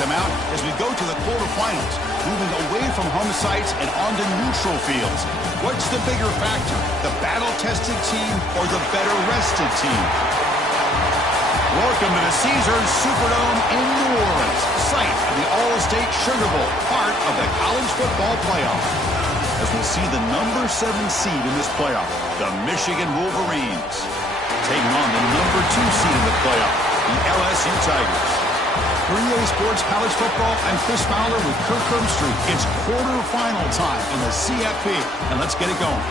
momentum out as we go to the quarterfinals, moving away from home sites and onto neutral fields. What's the bigger factor, the battle-tested team or the better-rested team? Welcome to the Caesars Superdome in New Orleans, site of the All-State Sugar Bowl, part of the college football playoff. As we see the number 7 seed in this playoff, the Michigan Wolverines, taking on the number 2 seed in the playoff, the LSU Tigers. For EA Sports College Football, I'm Chris Fowler with Kirk Herbstreit. It's quarterfinal time in the CFP, and let's get it going.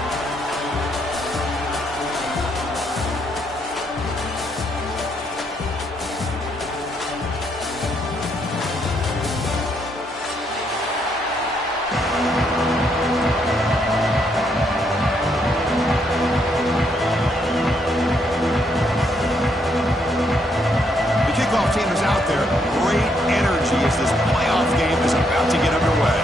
Team is out there. Great energy as this playoff game is about to get underway.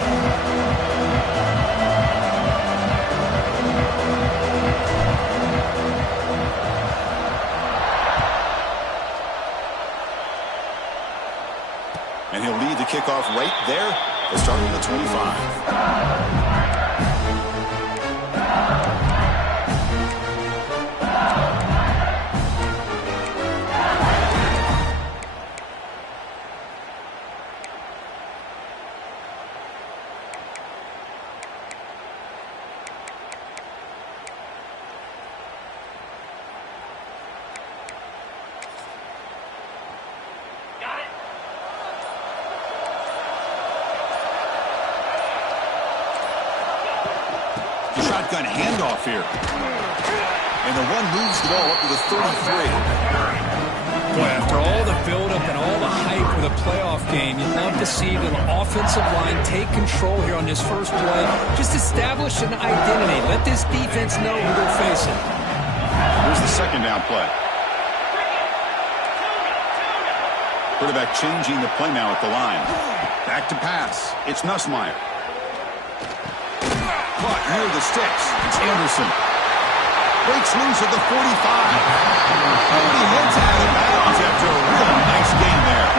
And he'll lead the kickoff right there. They'll start at the 25. Shotgun handoff here. And the one moves the ball up to the 33. Boy, after all the buildup and all the hype with a playoff game, you'd love to see the offensive line take control here on this first play. Just establish an identity. Let this defense know who they're facing. Here's the second down play. Quarterback changing the play now at the line. Back to pass. It's Nussmeier. Caught near the sticks. It's Anderson. Breaks loose at the 45. And he hits out of bounds after a really nice gain there.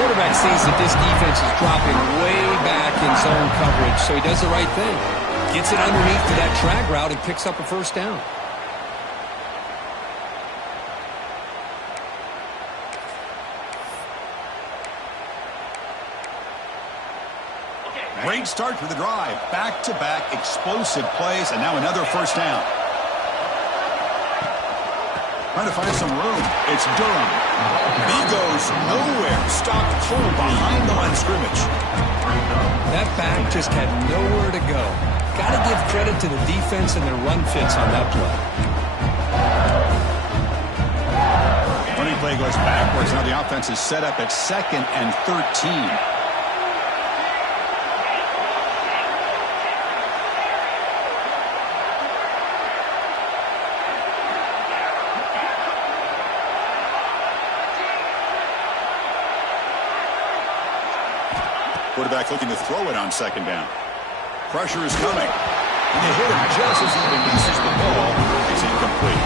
Quarterback sees that this defense is dropping way back in zone coverage, so he does the right thing. Gets it underneath to that drag route and picks up a first down. Great start for the drive. Back-to-back explosive plays, and now another first down. Trying to find some room. It's Durham. He goes nowhere. Stopped full behind the line of scrimmage. That back just had nowhere to go. Got to give credit to the defense and their run fits on that play. Running play goes backwards. Now the offense is set up at 2nd and 13. Quarterback looking to throw it on second down. Pressure is coming. And they hit him just as he releases the ball. It's incomplete.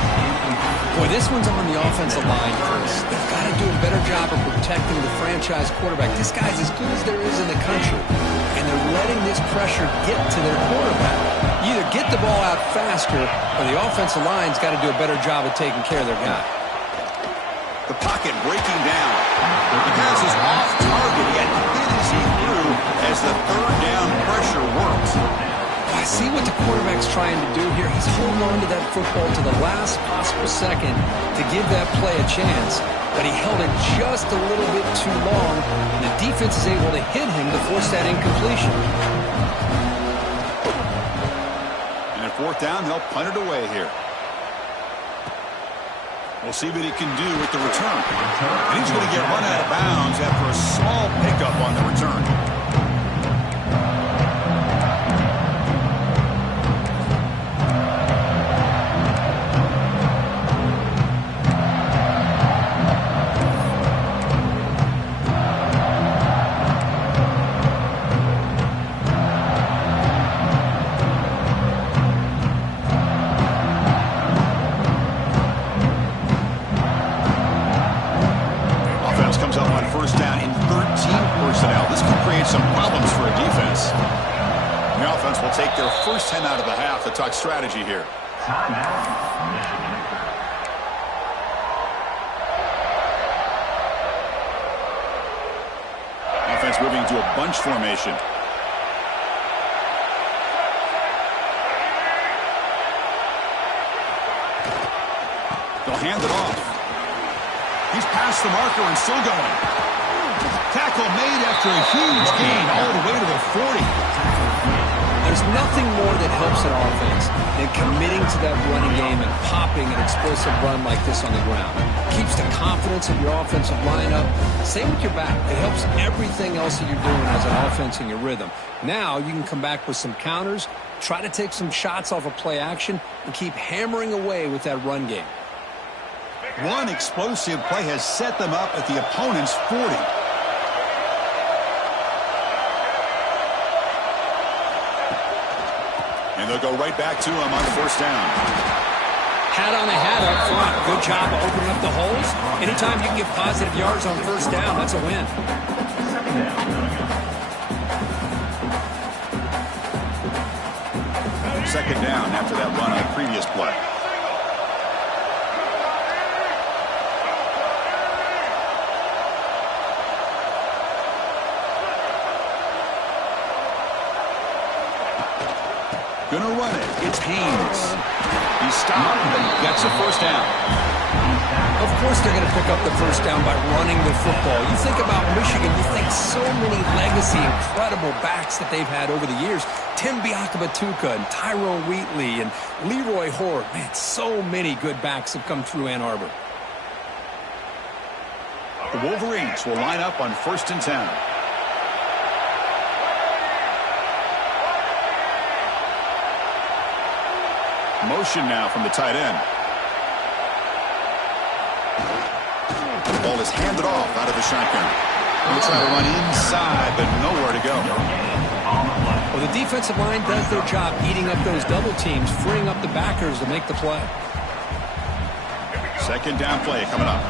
Boy, this one's on the offensive line first. They've got to do a better job of protecting the franchise quarterback. This guy's as good as there is in the country. And they're letting this pressure get to their quarterback. You either get the ball out faster, or the offensive line's got to do a better job of taking care of their guy. The pocket breaking down. The pass is off target. Yet he threw as the third down pressure works. I see what the quarterback's trying to do here. He's holding on to that football to the last possible second to give that play a chance. But he held it just a little bit too long, and the defense is able to hit him to force that incompletion. And at fourth down, they'll punt it away here. We'll see what he can do with the return. And he's going to get run out of bounds after a small pickup on the return. First down in 13 some problems for a defense. The offense will take their first 10 out of the half to talk strategy here. Offense moving to a bunch formation. They'll hand it off. He's past the marker and still going. Tackle made after a huge gain all the way to the 40. There's nothing more that helps an offense than committing to that running game and popping an explosive run like this on the ground. Keeps the confidence of your offensive lineup. Same with your back. It helps everything else that you're doing as an offense in your rhythm. Now you can come back with some counters, try to take some shots off of play action, and keep hammering away with that run game. One explosive play has set them up at the opponent's 40. And they'll go right back to him on first down. Hat on the hat up front. Good job of opening up the holes. Anytime you can get positive yards on first down, that's a win. Second down after that run on the previous play. Gonna run it. It's Haynes. He's stopped and gets a first down. Of course they're going to pick up the first down by running the football. You think about Michigan, you think so many legacy, incredible backs that they've had over the years. Tim Biakabatuka and Tyrone Wheatley and Leroy Horde. Man, so many good backs have come through Ann Arbor. The Wolverines will line up on first and 10. Motion now from the tight end. The ball is handed off out of the shotgun. He'll try to run inside, but nowhere to go. Well, the defensive line does their job eating up those double teams, freeing up the backers to make the play. Second down play coming up.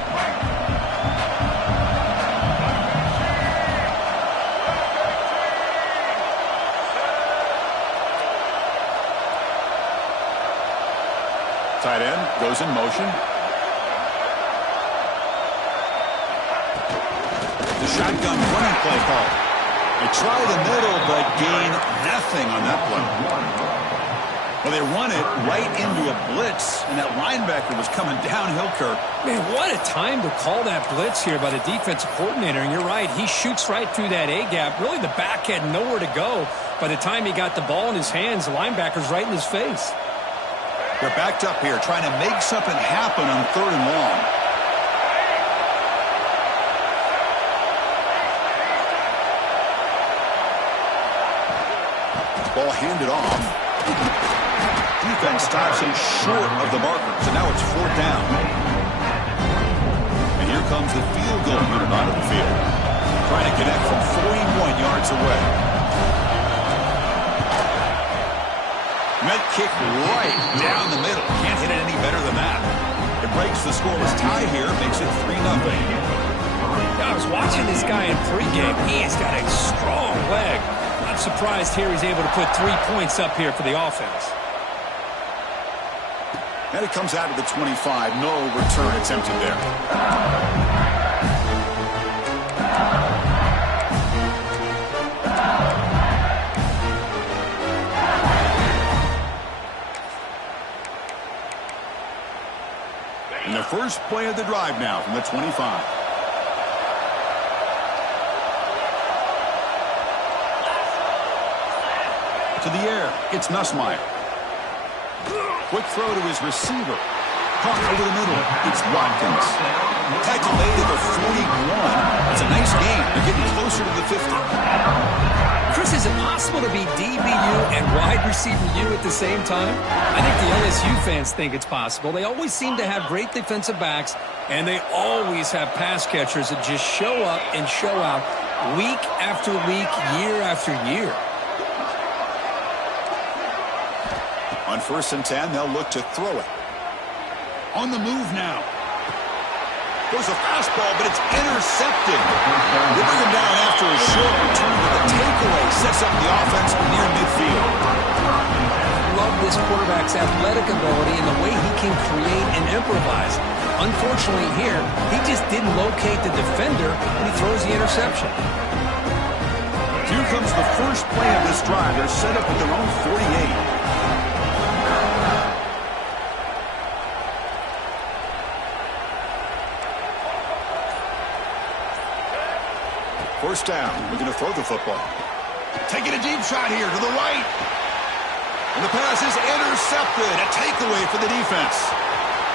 Tight end goes in motion. The shotgun running play call. They try the middle, but gain nothing on that play. Well, they run it right into a blitz, and that linebacker was coming downhill, Kirk. Man, what a time to call that blitz here by the defensive coordinator. And you're right, he shoots right through that A-gap. Really, the back had nowhere to go. By the time he got the ball in his hands, the linebacker's right in his face. They're backed up here, trying to make something happen on third and long. Ball handed off. Defense stops him short of the marker, so now it's fourth down. And here comes the field goal unit onto the field, trying to connect from 41 yards away. Met kick right down the middle. Can't hit it any better than that. It breaks the scoreless tie here, makes it 3-0. I was watching this guy in pregame. He has got a strong leg. Not surprised here he's able to put 3 points up here for the offense. And it comes out of the 25. No return attempted there. And the first play of the drive now from the 25. To the air, it's Nussmeier. Quick throw to his receiver. Caught over the middle, it's Watkins. Tackle made at the 41. It's a nice gain. They're getting closer to the 50. Chris, is it possible to be DBU and wide receiver U at the same time? I think the LSU fans think it's possible. They always seem to have great defensive backs, and they always have pass catchers that just show up and show out week after week, year after year. On first and 10, they'll look to throw it. On the move now. Goes a fastball, but it's intercepted. They bring him down after a short return to the quarterback's athletic ability and the way he can create and improvise. Unfortunately here, he just didn't locate the defender when he throws the interception. Here comes the first play of this drive. They're set up at their own 48. First down. We're going to throw the football. Taking a deep shot here to the right. And the pass is intercepted. A takeaway for the defense.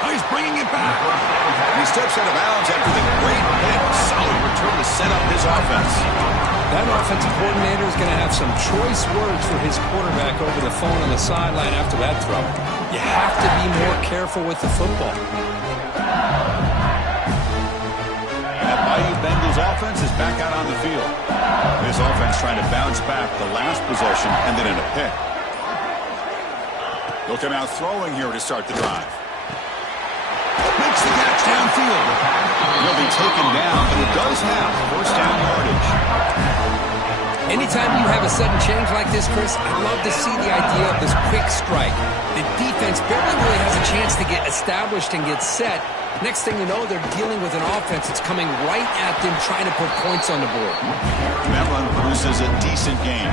Oh, he's bringing it back. And he steps out of bounds after the great pick. Solid return to set up his offense. That offensive coordinator is going to have some choice words for his quarterback over the phone on the sideline after that throw. You have to be more careful with the football. That Bayou Bengals offense is back out on the field. This offense trying to bounce back the last possession and then in a pick. They'll come out throwing here to start the drive. Makes the catch downfield. He'll be taken down, but it does have first down yardage. Anytime you have a sudden change like this, Chris, I love to see the idea of this quick strike. The defense barely really has a chance to get established and get set. Next thing you know, they're dealing with an offense that's coming right at them, trying to put points on the board. And that run produces a decent game.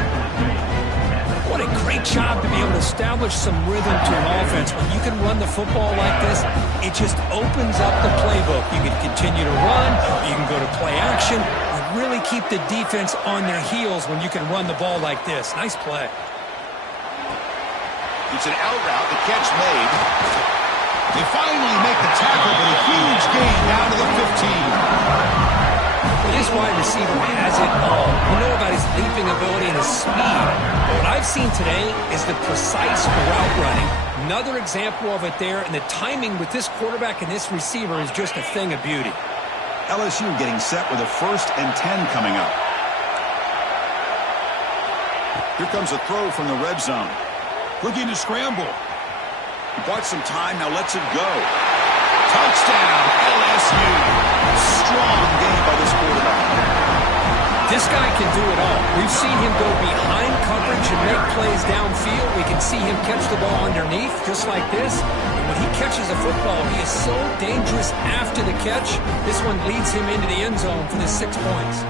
What a great job to be able to establish some rhythm to an offense. When you can run the football like this, it just opens up the playbook. You can continue to run, you can go to play action, and really keep the defense on their heels when you can run the ball like this. Nice play. It's an out route, the catch made. They finally make the tackle, but a huge gain down to the 15. This wide receiver has it all. We know about his leaping ability and his speed. What I've seen today is the precise route running. Another example of it there, and the timing with this quarterback and this receiver is just a thing of beauty. LSU getting set with a 1st and 10 coming up. Here comes a throw from the red zone. Looking to scramble. He bought some time, now lets it go. Touchdown, LSU. Strong game by this quarterback. This guy can do it all. We've seen him go behind coverage and make plays downfield. We can see him catch the ball underneath, just like this. And when he catches a football, he is so dangerous after the catch. This one leads him into the end zone for the 6 points.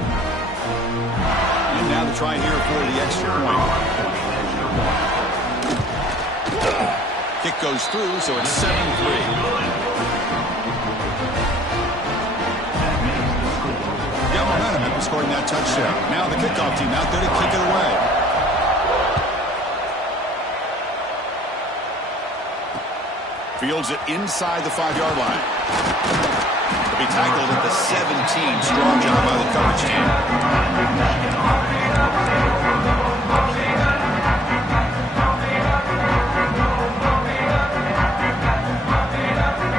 And now the try here for the extra point. Kick goes through, so it's 7-3. Momentum after scoring that touchdown. Now the kickoff team out there to kick it away. Fields it inside the 5-yard line. He'll be tackled at the 17. Strong job by the coverage team.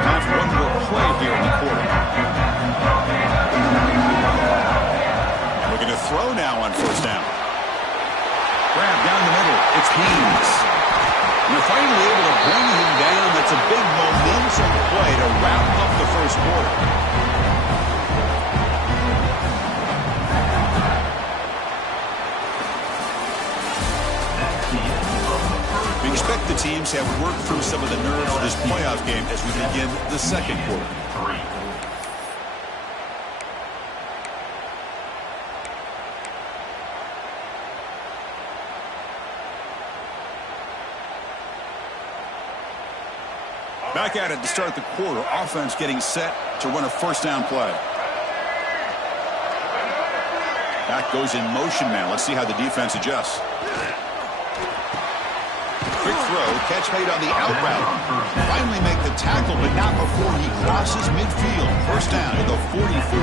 Time for one more play here in the quarter. Throw now on first down. Grab down the middle. It's Haynes. And they're finally able to bring him down. That's a big momentum play to wrap up the first quarter. We expect the teams to have worked through some of the nerves of this playoff game as we begin the second quarter. Back at it to start the quarter. Offense getting set to run a first down play. Back goes in motion now. Let's see how the defense adjusts. Quick throw. Catch made on the out route. Finally make the tackle, but not before he crosses midfield. First down to the 44.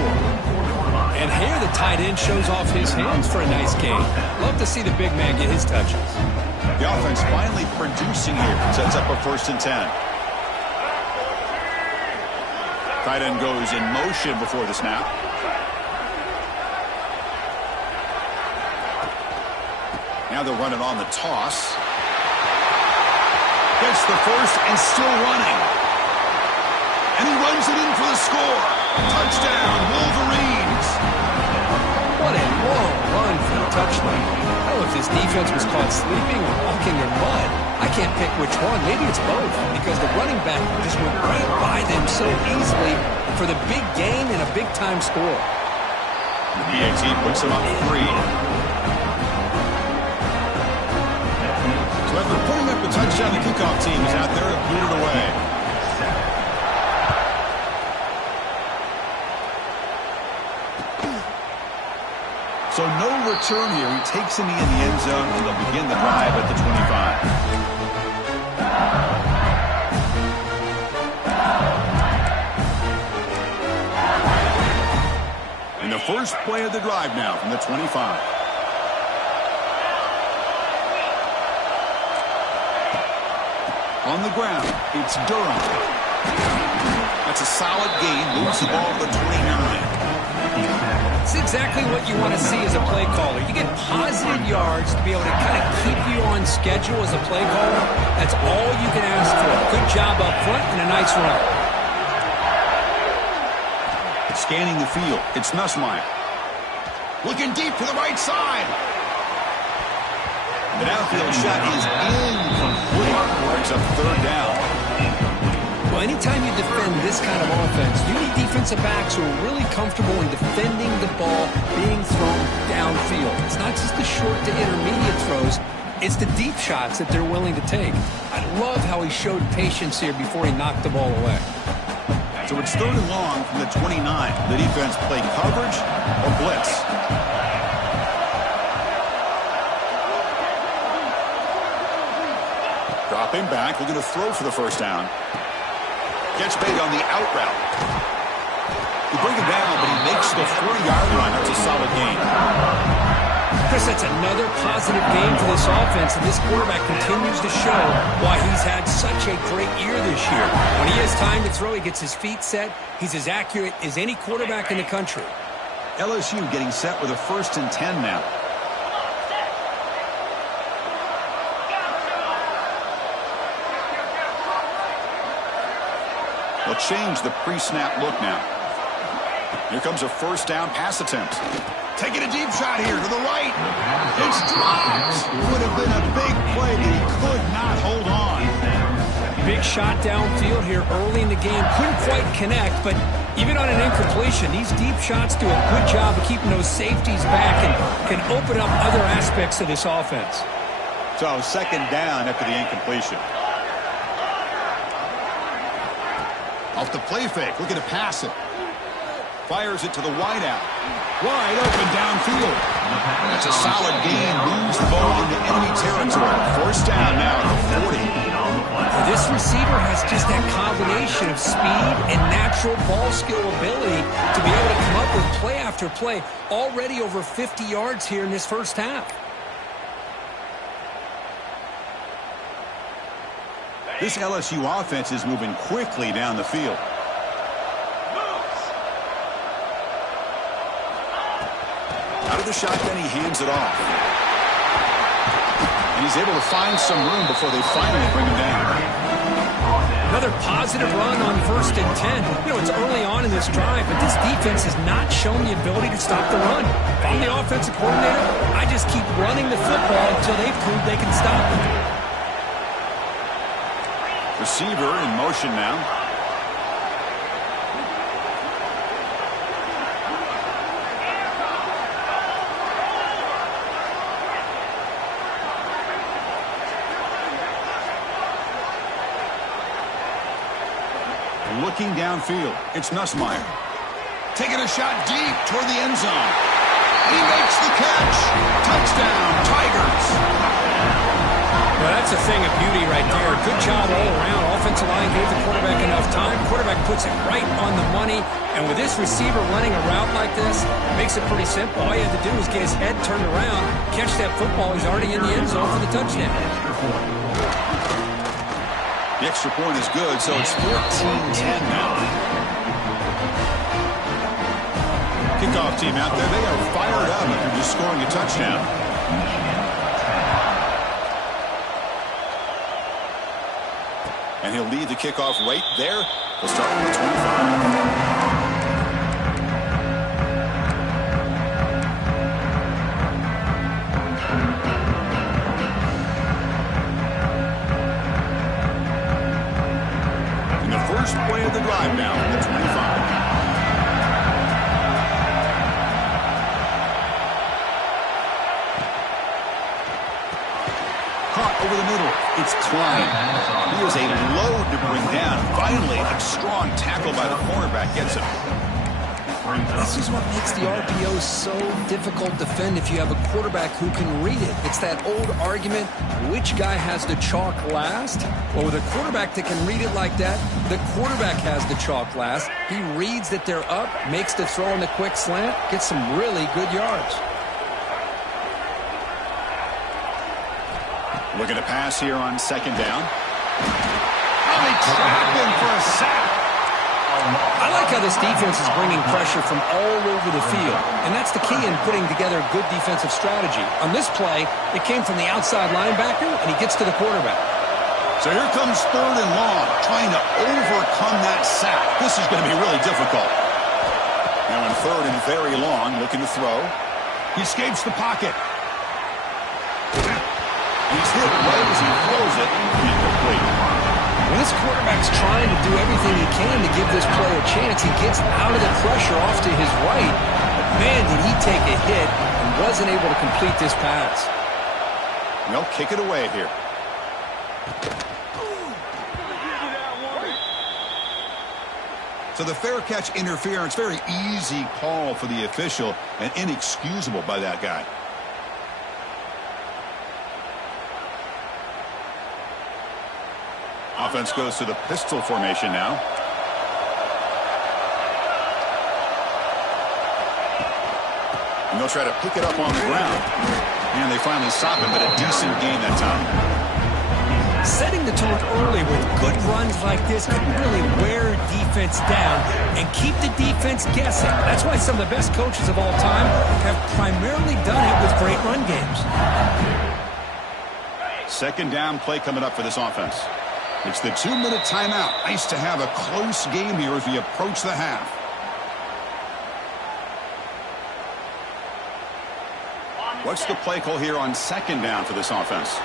And here the tight end shows off his hands for a nice gain. Love to see the big man get his touches. The offense finally producing here. Sets up a 1st and 10. Tight end goes in motion before the snap. Now they're running on the toss. Gets the first and still running. And he runs it in for the score. Touchdown, Wolverines. What a long run for the touchdown. I don't know if this defense was caught sleeping or walking in mud. I can't pick which one. Maybe it's both, because the running back just went right by them so easily for the big gain and a big-time score. The PAT puts him up 3. So after putting up a touchdown, the kickoff team is out there to boot it away. So no return here. He takes him in the end zone, and they'll begin the drive at the 25. And the first play of the drive now from the 25. On the ground, it's Durham. That's a solid gain. Moves the ball to the 29. It's exactly what you want to see as a play caller. You get positive yards to be able to kind of keep you on schedule as a play caller. That's all you can ask for. Good job up front and a nice run. Scanning the field, it's Nussmeier. Looking deep to the right side. The downfield shot is incomplete. Brings up 3rd down. Well, anytime you defend this kind of offense, you need defensive backs who are really comfortable in defending the ball being thrown downfield. It's not just the short to intermediate throws. It's the deep shots that they're willing to take. I love how he showed patience here before he knocked the ball away. So it's 3rd and long from the 29. The defense play coverage or blitz. Dropping back, looking to throw for the first down. Gets made on the out route. He brings it down, but he makes the 40-yard line. That's a solid gain. Chris, that's another positive game for this offense, and this quarterback continues to show why he's had such a great year this year. When he has time to throw, he gets his feet set. He's as accurate as any quarterback in the country. LSU getting set with a 1st and 10 now. They'll change the pre-snap look now. Here comes a 1st down pass attempt. Taking a deep shot here to the right. It's dropped. Would have been a big play, but he could not hold on. Big shot downfield here early in the game. Couldn't quite connect, but even on an incompletion, these deep shots do a good job of keeping those safeties back and can open up other aspects of this offense. So 2nd down after the incompletion. Off the play fake, looking to pass it. Fires it to the wideout. Wide open downfield. That's a solid gain. Moves the ball into enemy territory. 1st down now at the 40. This receiver has just that combination of speed and natural ball skill ability to be able to come up with play after play. Already over 50 yards here in this first half. This LSU offense is moving quickly down the field. Out of the shotgun, he hands it off. And he's able to find some room before they finally bring him down. Another positive run on 1st and 10. You know, it's early on in this drive, but this defense has not shown the ability to stop the run. If I'm the offensive coordinator, I just keep running the football until they prove they can stop it. Receiver in motion now. Looking downfield, it's Nussmeier. Taking a shot deep toward the end zone. He makes the catch. Touchdown, Tigers. Well, that's a thing of beauty right there. Good job all around. Offensive line gave the quarterback enough time. Quarterback puts it right on the money. And with this receiver running a route like this, it makes it pretty simple. All you have to do is get his head turned around, catch that football. He's already in the end zone for the touchdown. The extra point is good, so it's 14-10 now. Kickoff team out there, they are fired up after just scoring a touchdown. And he'll lead the kickoff right there. He'll start with the 25. drive now from the 25. Over the middle, it's Klein. He was a load to bring down. Finally, a strong tackle by the cornerback gets him. This is what makes the RPO so difficult to defend if you have a quarterback who can read it. It's that old argument, which guy has the chalk last? Well, with a quarterback that can read it like that, the quarterback has the chalk last. He reads that they're up, makes the throw on the quick slant, gets some really good yards. Looking to pass here on second down. Oh, they trap him for a sack. I like how this defense is bringing pressure from all over the field, and that's the key in putting together a good defensive strategy. On this play, it came from the outside linebacker, and he gets to the quarterback. So here comes third and long, trying to overcome that sack. This is going to be really difficult. Now in third and very long, looking to throw. He escapes the pocket. He's hit right as he throws it. Incomplete. When this quarterback's trying to do everything he can to give this play a chance, he gets out of the pressure off to his right. But man, did he take a hit and wasn't able to complete this pass. They'll kick it away here. So the fair catch interference, very easy call for the official and inexcusable by that guy. Offense goes to the pistol formation now. And they'll try to pick it up on the ground. And they finally stop him, but a decent gain that time. Setting the tone early with good runs like this can really wear defense down and keep the defense guessing. That's why some of the best coaches of all time have primarily done it with great run games. Second down play coming up for this offense. It's the 2-minute timeout. Nice to have a close game here as we approach the half. What's the play call here on second down for this offense?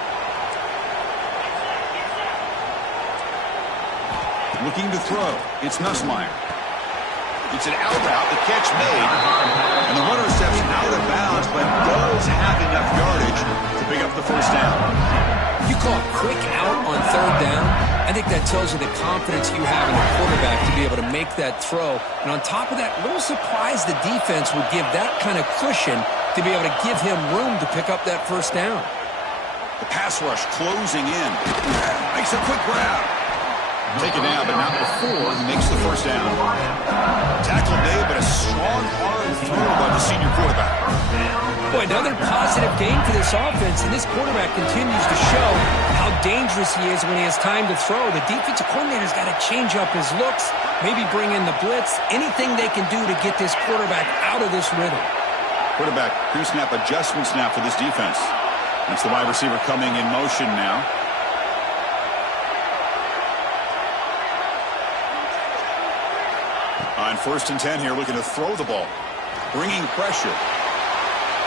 Looking to throw. It's Nussmeier. It's an out route. The catch made. And the runner steps out of bounds, but does have enough yardage to pick up the first down. You call a quick out on third down, I think that tells you the confidence you have in the quarterback to be able to make that throw. And on top of that, a little surprised the defense would give that kind of cushion to be able to give him room to pick up that first down. The pass rush closing in. Makes a quick grab. Taken down, but not before he makes the first down. Tackle made, but a strong arm throw by the senior quarterback. Boy, another positive game for this offense, and this quarterback continues to show how dangerous he is when he has time to throw. The defensive coordinator's got to change up his looks, maybe bring in the blitz, anything they can do to get this quarterback out of this rhythm. Quarterback pre-snap adjustment snap for this defense. It's the wide receiver coming in motion now. On 1st and 10 here, looking to throw the ball. Bringing pressure.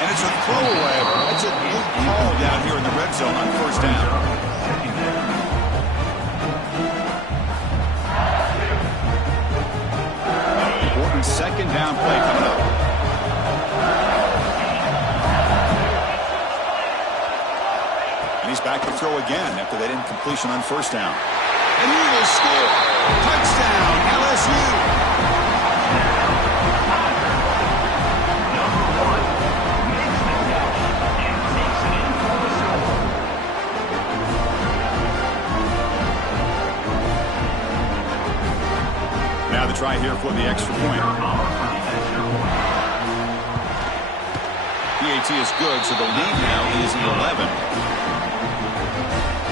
And it's a throwaway. It's a good call down here in the red zone on first down. Important second down play coming up. And he's back to throw again after that incompletion on first down. And he will score. Touchdown, LSU. Now the try here for the extra point. PAT is good, so the lead now is 11.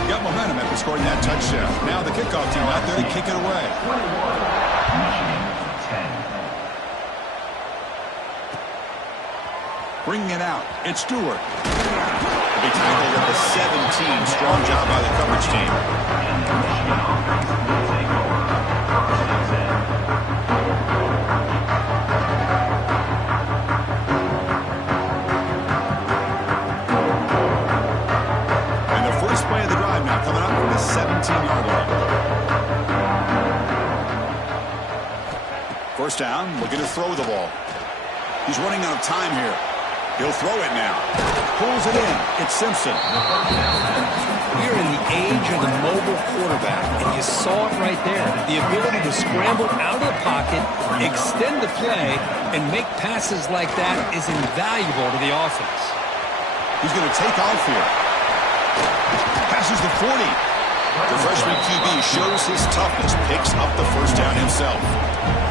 Got momentum after scoring that touchdown. Now the kickoff team out there to kick it away. Bringing it out. It's Stewart. They tackled at the 17. Strong job by the coverage team. And the first play of the drive now coming up from the 17-yard line. first down, looking to throw the ball. He's running out of time here. He'll throw it now. Pulls it in. It's Simpson. We're in the age of the mobile quarterback, and you saw it right there. The ability to scramble out of the pocket, extend the play, and make passes like that is invaluable to the offense. He's going to take off here. Passes the 40. The freshman QB shows his toughness, picks up the first down himself.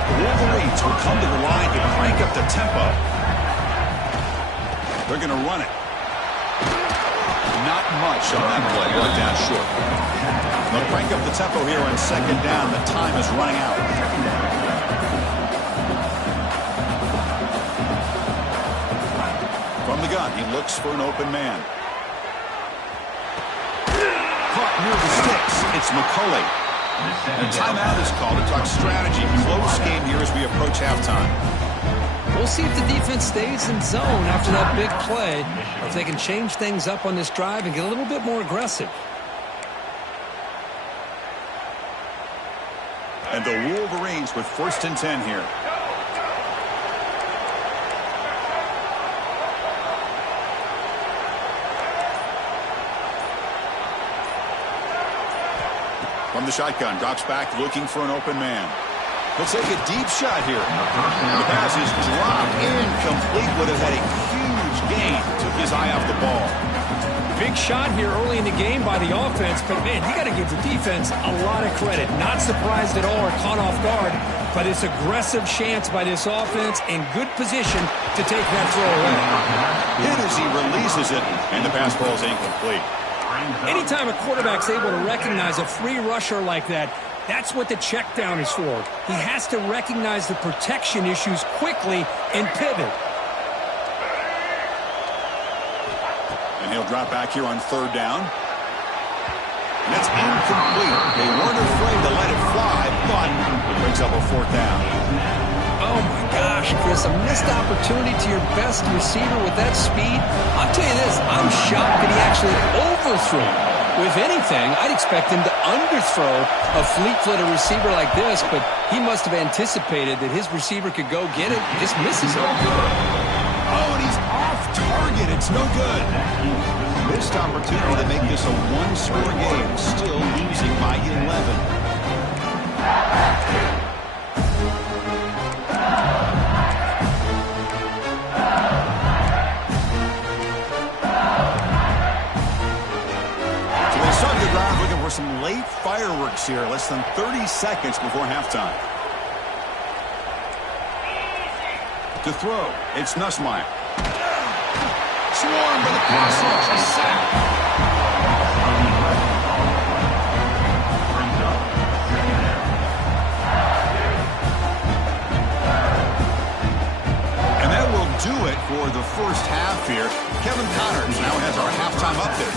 The Wolverines will come to the line to crank up the tempo. They're going to run it. Not much on that play. Brought down short. They'll crank up the tempo here on second down. The time is running out. From the gun, he looks for an open man. Caught near the sticks. It's McCulley. And timeout is called to talk strategy. Close game here as we approach halftime. We'll see if the defense stays in zone after that big play, or if they can change things up on this drive and get a little bit more aggressive. And the Wolverines with 1st and 10 here. From the shotgun, drops back looking for an open man. He'll take a deep shot here. The pass is dropped. Incomplete. Would have had a huge gain. Took his eye off the ball. Big shot here early in the game by the offense, but man, you got to give the defense a lot of credit. Not surprised at all or caught off guard, but it's aggressive chance by this offense in good position to take that throw away. Hit as he releases it, and the pass ball is incomplete. Anytime a quarterback's able to recognize a free rusher like that, that's what the check down is for. He has to recognize the protection issues quickly and pivot. And he'll drop back here on 3rd down. And that's incomplete. They weren't afraid to let it fly, but it brings up a 4th down. Oh, my gosh, Chris, a missed opportunity to your best receiver with that speed. I'll tell you this, I'm shocked that he actually overthrew. If anything, I'd expect him to underthrow a fleet-footed receiver like this, but he must have anticipated that his receiver could go get it. Just misses it. Oh, and he's off target. It's no good. Missed opportunity to make this a one-score game. Still losing by 11. Some late fireworks here, less than 30 seconds before halftime. To throw, it's Nussmeier. Swarmed by the pass rush, a sack. And that will do it for the first half here. Kevin Connors now has our halftime update.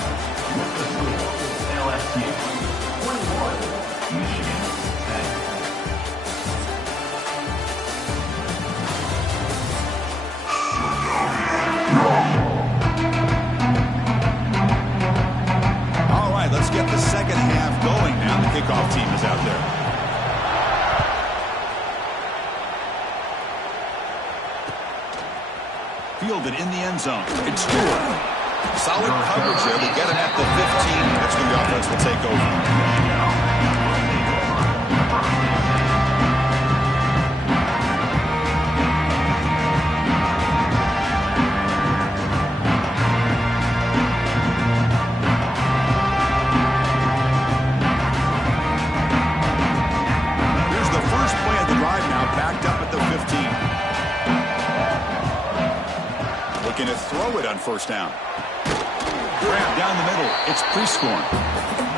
All right, let's get the second half going now. The kickoff team is out there. Fielded in the end zone. It's Stewart. Solid coverage there. They get him at the 15. That's when the offense will take over. Here's the first play of the drive now, backed up at the 15. Looking to throw it on 1st down. Grab down the middle. It's Prescorn.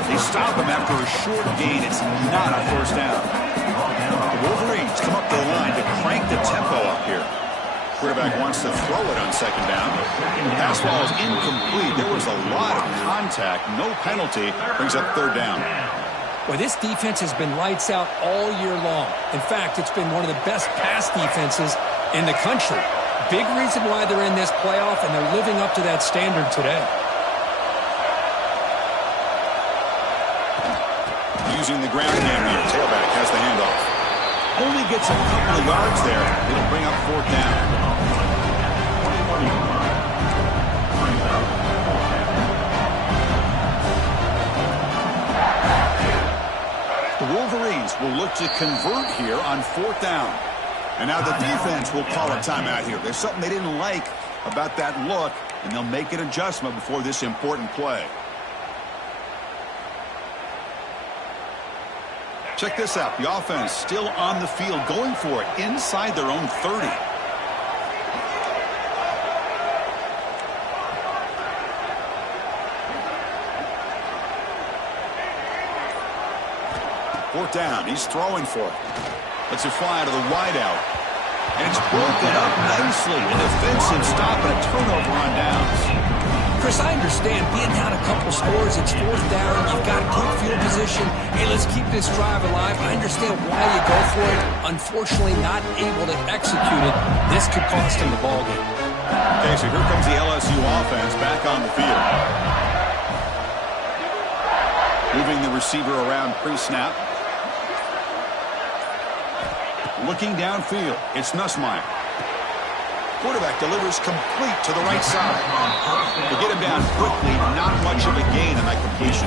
They stop him after a short gain. It's not a 1st down. The Wolverines come up the line to crank the tempo up here. Quarterback wants to throw it on 2nd down. The pass ball is incomplete. There was a lot of contact. No penalty. Brings up 3rd down. Well, this defense has been lights out all year long. In fact, it's been one of the best pass defenses in the country. Big reason why they're in this playoff, and they're living up to that standard today. Using the ground game here. Tailback has the handoff. only gets a couple of yards there. It'll bring up 4th down. The Wolverines will look to convert here on 4th down. And now the defense will call a timeout here. There's something they didn't like about that look, and they'll make an adjustment before this important play. Check this out. The offense still on the field, going for it inside their own 30. Fourth down. He's throwing for it. Lets it fly out of the wideout. And it's broken up nicely. A defensive stop and a turnover on downs. Chris, I understand being down a couple scores, it's 4th down, you've got good field position. Hey, let's keep this drive alive. I understand why you go for it. Unfortunately, not able to execute it. This could cost him the ballgame. Okay, so here comes the LSU offense back on the field. Moving the receiver around pre-snap. Looking downfield, it's Nussmeier. Quarterback delivers complete to the right side. To get him down quickly, not much of a gain on that completion.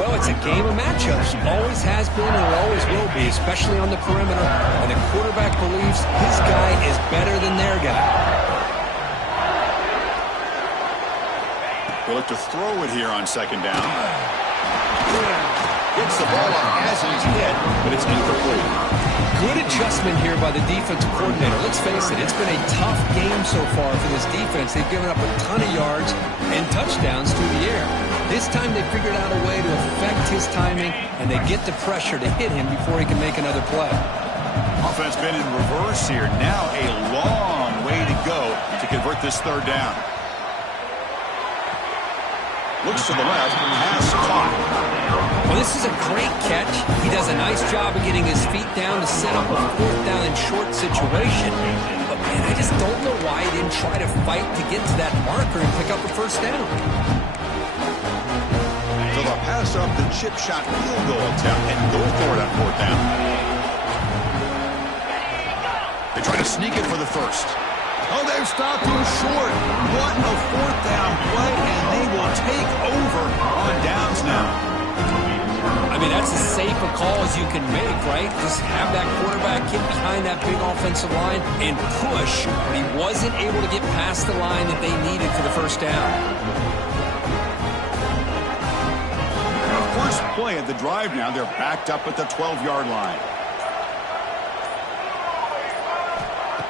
Well, it's a game of matchups. Always has been and always will be, especially on the perimeter. And the quarterback believes his guy is better than their guy. We'll look to throw it here on 2nd down. Gets the ball up as he's hit, but it's incomplete. Good adjustment here by the defensive coordinator. Let's face it, it's been a tough game so far for this defense. They've given up a ton of yards and touchdowns through the air. This time they figured out a way to affect his timing, and they get the pressure to hit him before he can make another play. Offense been in reverse here. Now a long way to go to convert this 3rd down. Looks to the left, pass caught. Well, this is a great catch. He does a nice job of getting his feet down to set up a 4th down and short situation. But, man, I just don't know why he didn't try to fight to get to that marker and pick up a 1st down. So they'll pass up the chip shot field goal attempt and go for it on 4th down. They try to sneak it for the 1st. Oh, they've stopped him short. What a 4th down play, and they will take over on downs now. I mean, that's as safe a call as you can make, right? Just have that quarterback get behind that big offensive line and push, but he wasn't able to get past the line that they needed for the 1st down. First play of the drive now, they're backed up at the 12-yard line.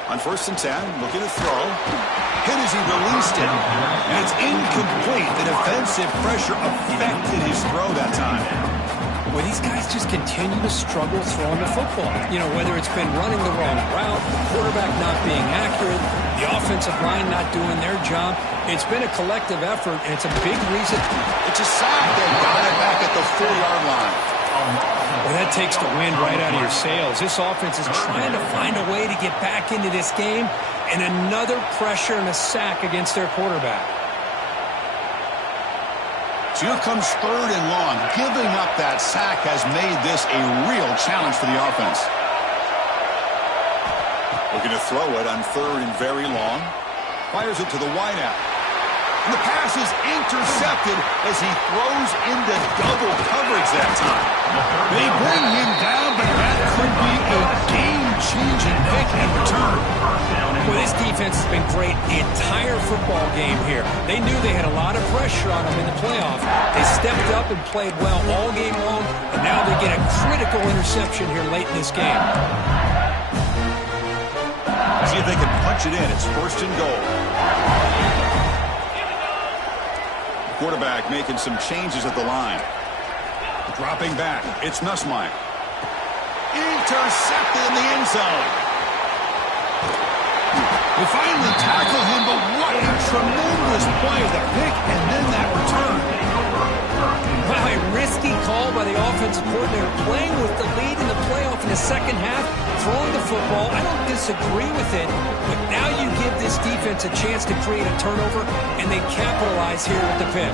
On 1st and 10, looking to throw. Hit as he released it. And it's incomplete. The defensive pressure affected his throw that time. Well, these guys just continue to struggle throwing the football. You know, whether it's been running the wrong route, the quarterback not being accurate, the offensive line not doing their job. It's been a collective effort, and it's a big reason. It's a sack. They got it back at the 4-yard line. Well, that takes the wind right out of your sails. This offense is trying to find a way to get back into this game, and another pressure and a sack against their quarterback. So here comes 3rd and long. Giving up that sack has made this a real challenge for the offense. Looking to throw it on 3rd and very long. Fires it to the wideout. And the pass is intercepted as he throws into double coverage that time. They bring him down, but that could be a game-changing pick and return. Well, this defense has been great the entire football game here. They knew they had a lot of pressure on them in the playoff. They stepped up and played well all game long, and now they get a critical interception here late in this game. See if they can punch it in. It's 1st and goal. Quarterback making some changes at the line. Dropping back. It's Nussmeier. Intercepted in the end zone. They finally tackle him, but what a tremendous play. The pick and then that return. Wow, a risky call by the offensive coordinator, playing with the lead in the playoff in the 2nd half, throwing the football. I don't disagree with it, but now you give this defense a chance to create a turnover, and they capitalize here with the pick.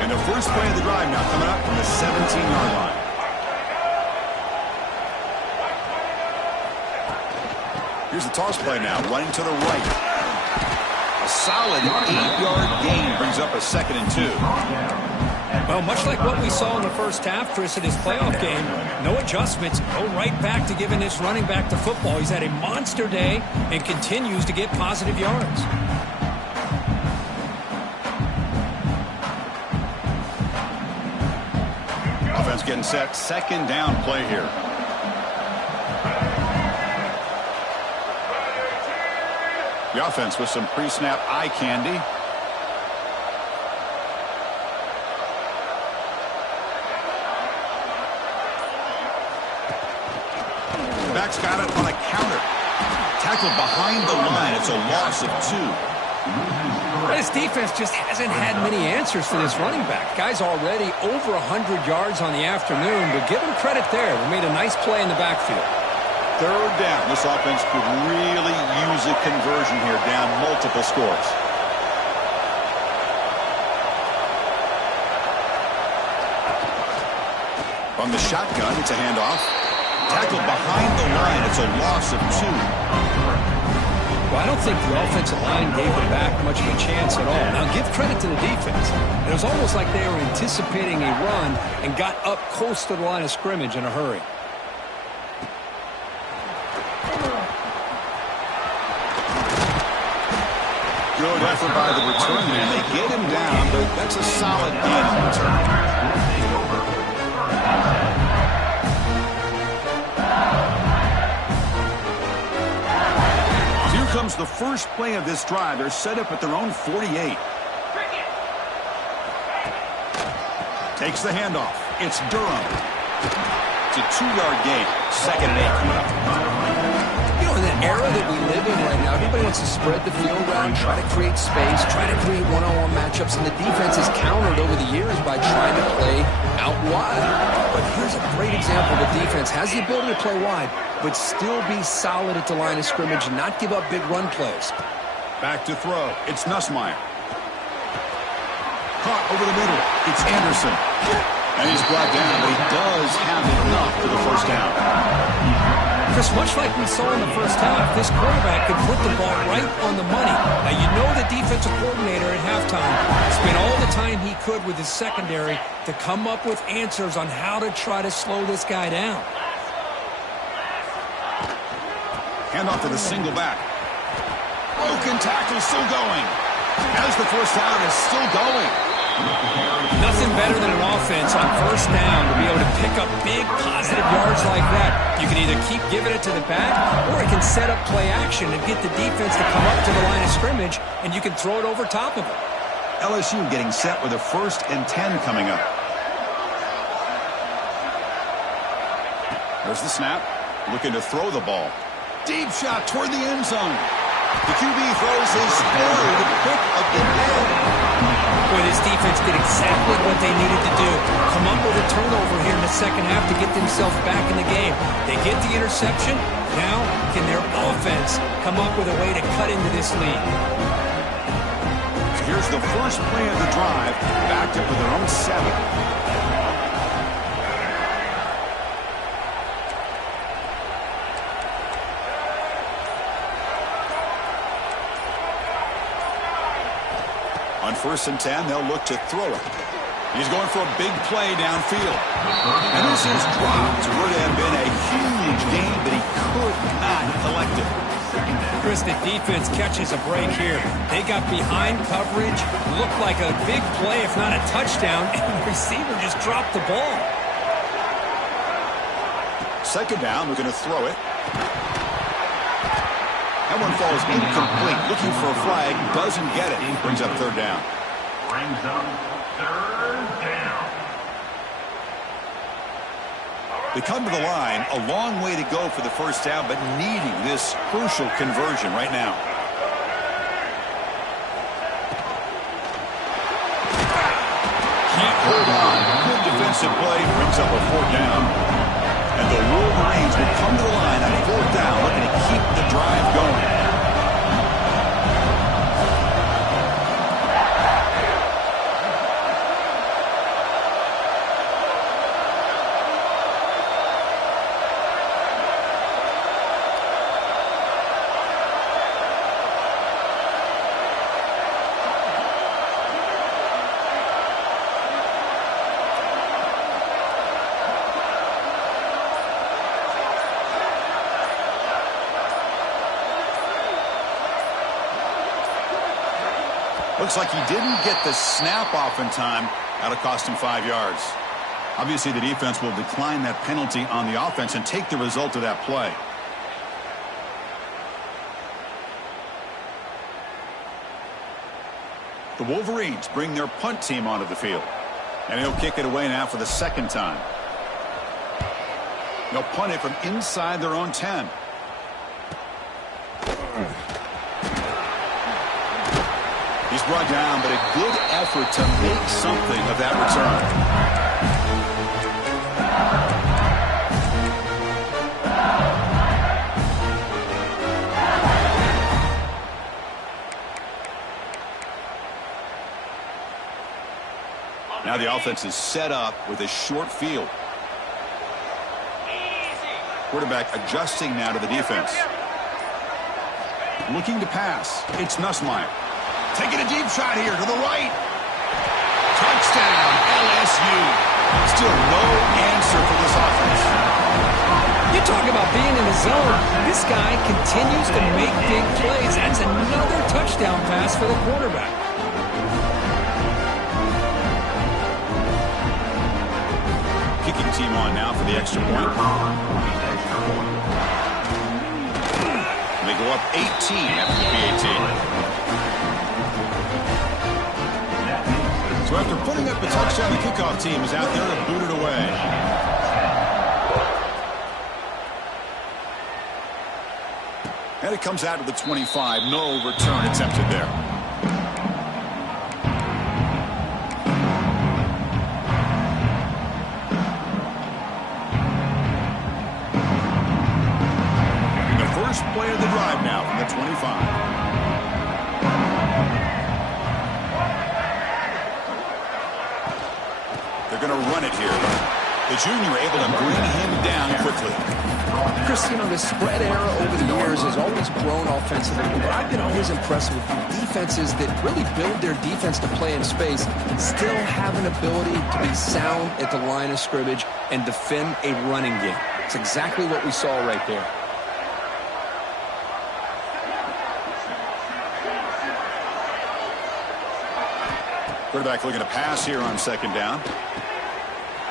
And the first play of the drive now coming up from the 17-yard line. Here's the toss play now, running to the right. A solid 8-yard gain brings up a 2nd and 2. Well, much like what we saw in the first half, Chris, in his playoff game, no adjustments, go right back to giving this running back the football. He's had a monster day and continues to get positive yards. Offense getting set, 2nd down play here. The offense with some pre-snap eye candy. The back's got it on a counter. Tackled behind the line. It's a loss of 2. This defense just hasn't had many answers for this running back. Guy's already over 100 yards on the afternoon, but give him credit there. They made a nice play in the backfield. 3rd down. This offense could really use a conversion here, down multiple scores. From the shotgun, it's a handoff. Tackled behind the line. It's a loss of 2. Well, I don't think the offensive line gave the back much of a chance at all. Now, give credit to the defense. It was almost like they were anticipating a run and got up close to the line of scrimmage in a hurry. Good effort by the return man. They get him down, but that's a solid gain on return. Here comes the first play of this drive. They're set up at their own 48. Takes the handoff. It's Durham. It's a 2-yard gain. 2nd and 8 coming up. You know, in the era that we live in right now, everybody wants to spread the field around, try to create space, try to create one-on-one matchups, and the defense has countered over the years by trying to play out wide. But here's a great example. The defense has the ability to play wide, but still be solid at the line of scrimmage and not give up big run plays. Back to throw. It's Nussmeier. Caught over the middle. It's Anderson. And he's brought down, but he does have enough for the first down. Chris, much like we saw in the first half, this quarterback could put the ball right on the money. Now, you know the defensive coordinator at halftime spent all the time he could with his secondary to come up with answers on how to try to slow this guy down. Handoff to the single back. Broken tackle still going. As the first down is still going. Nothing better than an offense on first down to be able to pick up big positive yards like that. You can either keep giving it to the back, or it can set up play action and get the defense to come up to the line of scrimmage, and you can throw it over top of it. LSU getting set with a 1st and 10 coming up. There's the snap. Looking to throw the ball. Deep shot toward the end zone. The QB throws his 3rd pick of the day. Boy, this defense did exactly what they needed to do. Come up with a turnover here in the second half to get themselves back in the game. They get the interception. Now, can their offense come up with a way to cut into this lead? Here's the first play of the drive. Backed up with their own 7. On 1st and 10, they'll look to throw it. He's going for a big play downfield. And this is dropped. It would have been a huge gain, but he could not collect it. Chris, the defense catches a break here. They got behind coverage, looked like a big play, if not a touchdown, and the receiver just dropped the ball. 2nd down, we're going to throw it. That one falls incomplete. Looking for a flag, doesn't get it. Brings up 3rd down. Brings up 3rd down. They come to the line, a long way to go for the first down, but needing this crucial conversion right now. Can't hold on. Good defensive play, brings up a 4th down. And the Wolverines will come to the line on 4th down, looking to keep the drive going. Looks like he didn't get the snap off in time. That'll cost him 5 yards. Obviously, the defense will decline that penalty on the offense and take the result of that play. The Wolverines bring their punt team onto the field. And he'll kick it away now for the second time. They'll punt it from inside their own 10. He's brought down, but a good effort to make something of that return. Now the offense is set up with a short field. Quarterback adjusting now to the defense. Looking to pass. It's Nussmeier. Taking a deep shot here to the right. Touchdown, LSU. Still no answer for this offense. You talk about being in the zone. This guy continues to make big plays. That's another touchdown pass for the quarterback. Kicking team on now for the extra point. They go up 18 after the PAT. So after putting up a touchdown, the kickoff team is out there to boot it away. And it comes out to the 25. No return attempted there. Play of the drive now from the 25. They're going to run it here. The junior able to bring him down quickly. Chris, you know, the spread era over the years has always grown offensively, but I've been always impressed with defenses that really build their defense to play in space, still have an ability to be sound at the line of scrimmage and defend a running game. It's exactly what we saw right there. Quarterback looking to pass here on second down.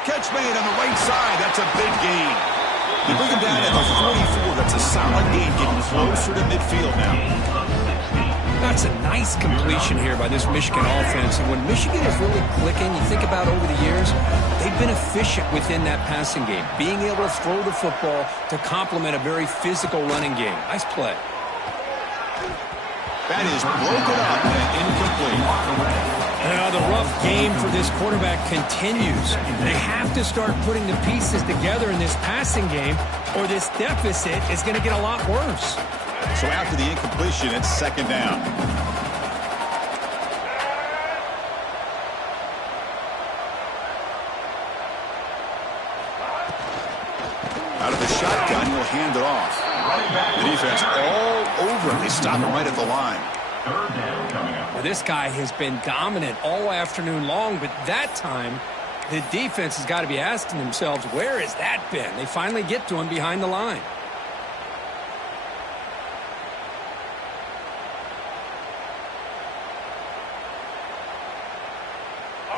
Catch made on the right side. That's a big gain. They bring him down at the 44. That's a solid gain, getting closer to midfield now. That's a nice completion here by this Michigan offense. And when Michigan is really clicking, you think about over the years, they've been efficient within that passing game, being able to throw the football to complement a very physical running game. Nice play. That is broken up and incomplete. Now the rough game for this quarterback continues. They have to start putting the pieces together in this passing game, or this deficit is going to get a lot worse. So after the incompletion, it's second down. Out of the shotgun, he'll hand it off. The defense all over him. They stop him right at the line. Third down coming up. Well, this guy has been dominant all afternoon long, but that time the defense has got to be asking themselves, where has that been? They finally get to him behind the line.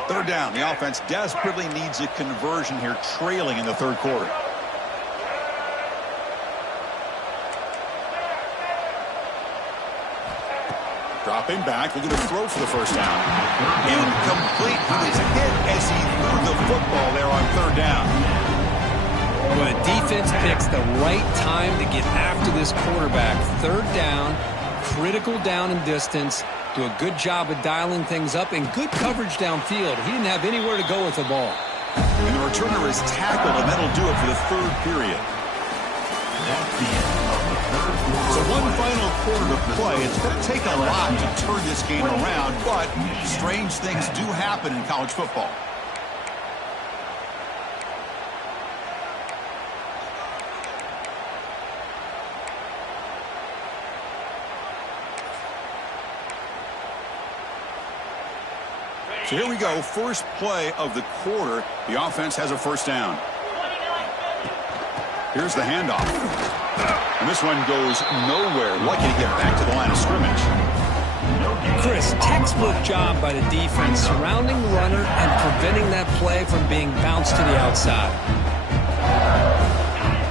Third down. The offense desperately needs a conversion here, trailing in the third quarter. Dropping back, looking to throw for the first down. Incomplete. He was hit as he threw the football there on third down. Well, the defense picks the right time to get after this quarterback. Third down, critical down and distance. Do a good job of dialing things up and good coverage downfield. He didn't have anywhere to go with the ball. And the returner is tackled, and that'll do it for the third period. That's the end of the third quarter. So one final quarter to play. It's going to take a lot to turn this game around, but strange things do happen in college football. So here we go, first play of the quarter. The offense has a first down. Here's the handoff. And this one goes nowhere. Lucky to get back to the line of scrimmage. Chris, textbook job by the defense surrounding the runner and preventing that play from being bounced to the outside.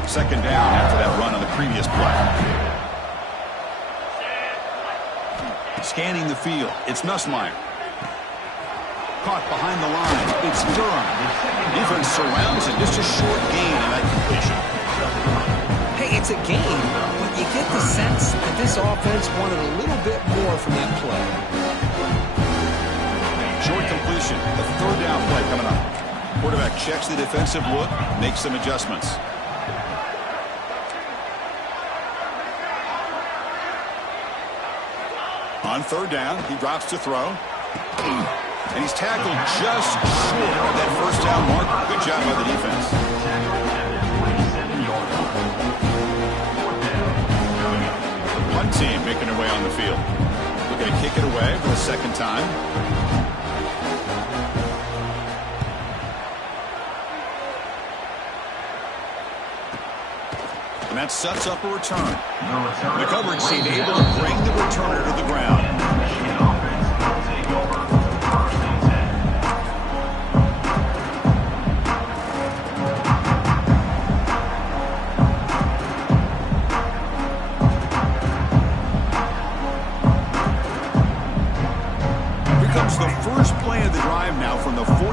Second down after that run on the previous play. Scanning the field, it's Nussmeier. Caught behind the line, it's Durham. Defense surrounds him, just a short gain on that completion. Hey, it's a game, but you get the sense that this offense wanted a little bit more from that play. Short completion, the third down play coming up. Quarterback checks the defensive look, makes some adjustments. On third down, he drops to throw. And he's tackled just short of that first down marker. Good job by the defense. One team making their way on the field. Looking to kick it away for the second time. And that sets up a return. The coverage team able to bring the returner to the ground. Here comes the first play of the drive now from the 44.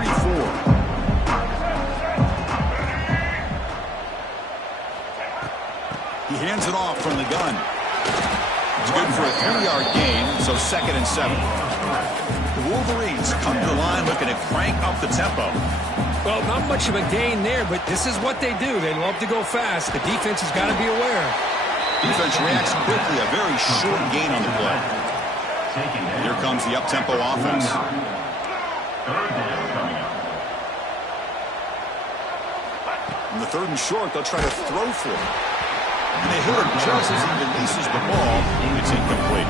He hands it off from the gun. It's good for a 3-yard gain, so 2nd and 7. The Wolverines come to the line looking to crank up the tempo. Well, not much of a gain there, but this is what they do. They love to go fast. The defense has got to be aware. Defense reacts quickly, a very short gain on the play. Here comes the up-tempo offense. On the 3rd and short, they'll try to throw for it. And they hit him just as he releases the ball. It's incomplete.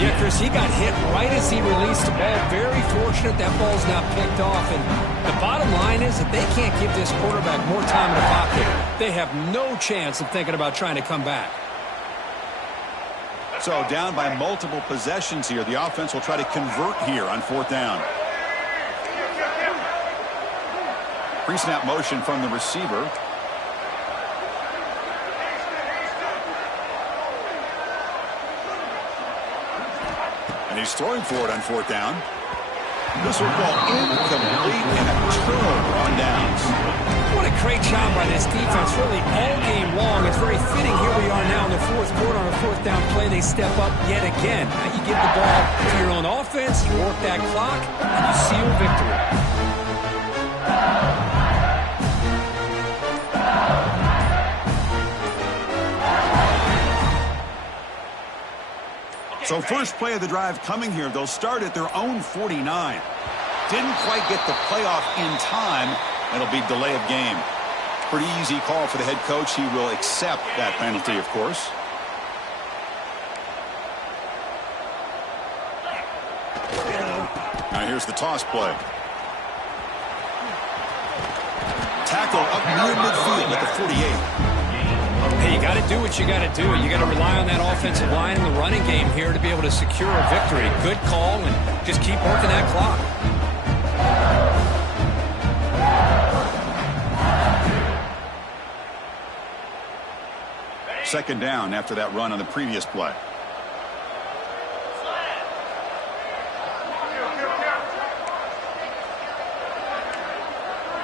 Yeah, Chris, he got hit right as he released the ball. Very fortunate that ball's not picked off. And the bottom line is that they can't give this quarterback more time in the pocket. They have no chance of thinking about trying to come back. So down by multiple possessions here. The offense will try to convert here on 4th down. Pre-snap motion from the receiver. And he's throwing for it on 4th down. This will fall incomplete and a turnover on downs. What a great job by this defense, really all game long. It's very fitting. Here we are now in the 4th quarter on a 4th down play. They step up yet again. Now you give the ball to your own offense, you work that clock, and you seal victory. So first play of the drive coming here. They'll start at their own 49. Didn't quite get the playoff in time. It'll be delay of game. Pretty easy call for the head coach. He will accept that penalty, of course. Now here's the toss play. Tackle up near midfield at the 48. Hey, you got to do what you got to do. You got to rely on that offensive line in the running game here to be able to secure a victory. Good call, and just keep working that clock. Second down after that run on the previous play.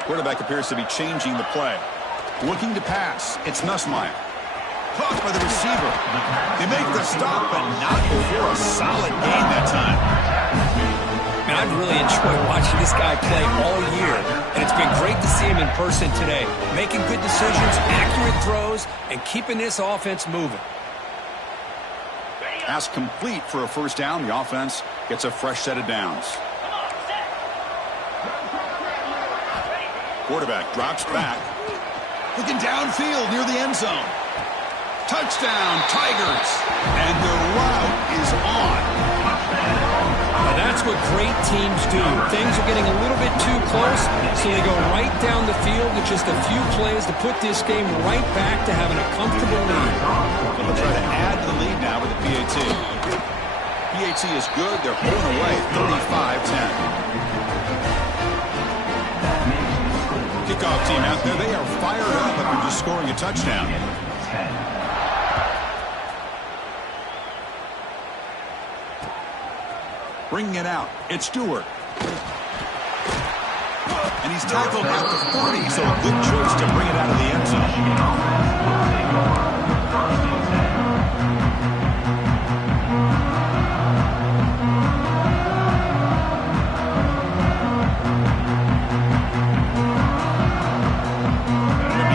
Quarterback appears to be changing the play. Looking to pass. It's Nussmeier. Caught by the receiver. They make the stop, but not before a solid gain that time. Man, I've really enjoyed watching this guy play all year, and it's been great to see him in person today. Making good decisions, accurate throws, and keeping this offense moving. Pass complete for a first down. The offense gets a fresh set of downs. Quarterback drops back. Looking downfield near the end zone. Touchdown, Tigers. And the route is on. Now that's what great teams do. Things are getting a little bit too close, so they go right down the field with just a few plays to put this game right back to having a comfortable lead. They'll try to add to the lead now with the PAT. PHC is good. They're pulling away 35-10. Kickoff team out there. They are fired up after just scoring a touchdown. Bringing it out. It's Stewart. And he's tackled at the 30, so a good choice to bring it out of the end zone.